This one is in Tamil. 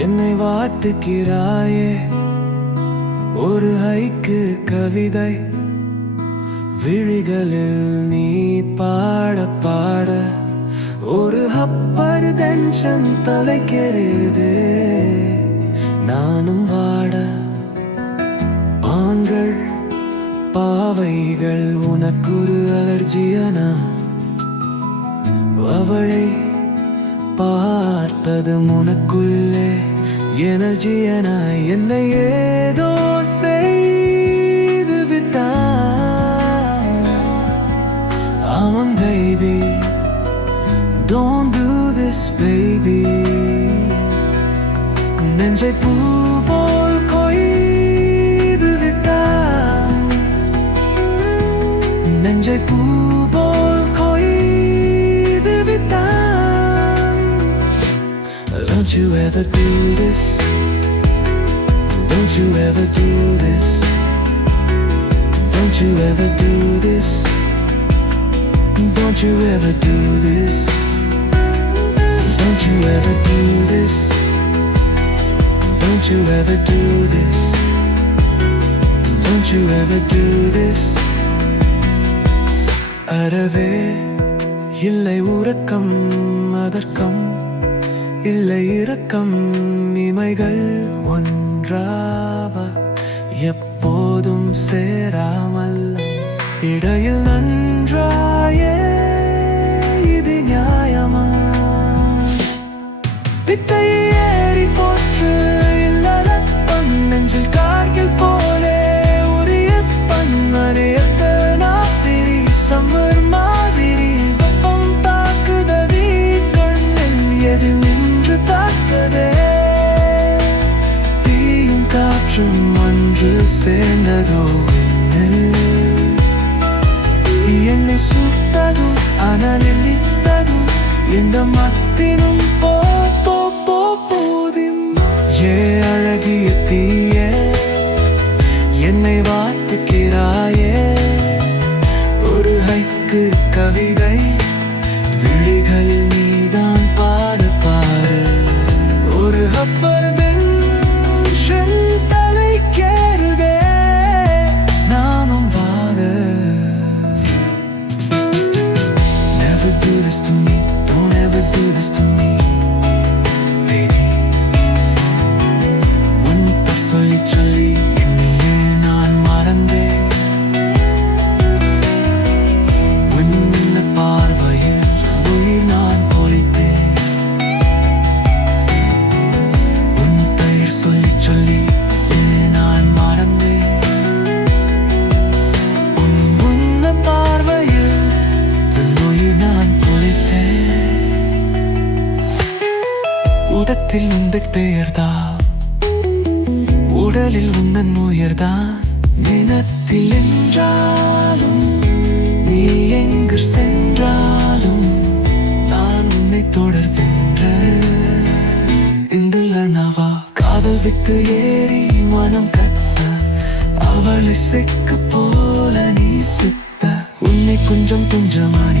என்னை வாட்டுகிறாயே ஒரு ஹைக்கு கவிதை விழிகளில் நீ பாட பாட ஒரு ஹப்பர் தென்சன் தலைக்கிறது நானும் வாட ஆண்கள் பாவைகள் உனக்குரு அலர்ஜியனா அவளை பார்த்தது உனக்குள்ளே எனர்ஜியனா என்னை ஏதோ செய்து விட்டாய். Come on baby, don't do this baby. நெஞ்சை பூ போல் கொய்து விட்டாய். நெஞ்சை பூ போல் கொய்து விட்டாய். Don't you ever do this. Don't you ever do this. Don't you ever do this. Don't you ever do this. Don't you ever do this. Don't you ever do this. Don't you ever do this. அறவே இல்லை உறக்கம் அதற்கம் இல்லை இரக்கம் இமைகள் ஒன்றாவ எப்போதும் சேராமல் இடையில் நன்றாயே இது நியாயமா பித்தை ஏறி போற்று இல்லல நெஞ்சில் கார்கில் போலே உரிய பன்மறையத்த நாப்பிரி சம்மர் மாதிரி வெப்பம் தாக்குததி கண்ணில் எது நின்று தாக்குதே தீயும் காற்றும் ஒன்று சேர்ந்ததோ என்னை சுட்டதும் அனலில் இட்டதும் எந்த மத்தினும் போ போ போ போதும் ஏ அழகிய தீயே என்னை வாட்டுகிறாயே ஒரு ஹைக்கு கவிதை விழிகளில் நீதான் பாடு பாடு ஒரு ஹப்பர் தென்சன் தலைக்கேறுதே நானும் வாட. Never do this to me, don't ever do this to me baby. உன் பேர் சொல்லி சொல்லி என்னையே நான் மறந்தேன். உன்ன பார்வையில் உயிர் நான் பொழித்தேன். உன் பெயர் சொல்லி சொல்லி நான் மறந்தேன். உன்ன பார்வையில் உயிர் நான் பொழித்தேன். உதத்தில் உந்த பெயர்தான் உடலில் உந்தன் உயர்தான் நினத்தில் என்றாலும் நீ எங்கு சென்றாலும் நான் உன்னை தொடர்கின்ற இந்த நவா காதல் விட்டு ஏறி மனம் கத்த அவளை செக்கு போல நீ சித்த உன்னை கொஞ்சம் கொஞ்சமாய்